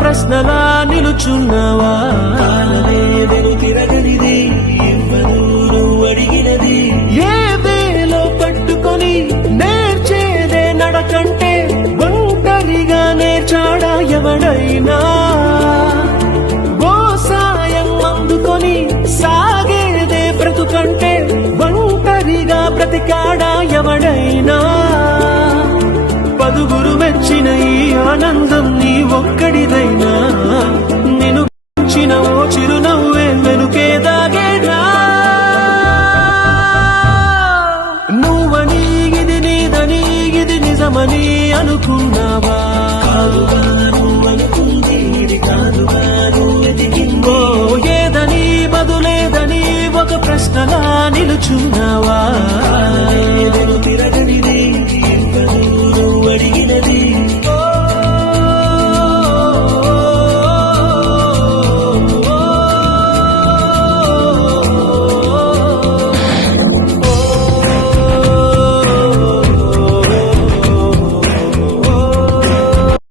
ప్రశ్నలా నిలుచున్నావా? తిరగనిది ఎవ్వరూ అడిగినది ఏ వేలో పట్టుకొని నేర్చేదే నడకంటే ఒంటరిగా నేర్చాడా ఎవడైనా? ఓ సాయం అందుకొని సాగేదే బ్రతుకంటే ఒంటరిగా బ్రతికాడా ఎవడైనా? పదుగురు మెచ్చిన ఈ ఆనందం నీ ఒక్కడిదైనా? నిన్ను పెంచిన ఓ చిరునవ్వే వెనుకే దాగేనా? నువ్వని ఇది నీదని ఇది నిజమని అనుకున్నావా? అనుకుంది ఇది కాదుగా నువ్వెదిగిందో ఏదని బదులేదని ఒక ప్రశ్నలా నిలుచున్నావా?